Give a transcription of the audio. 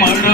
மழை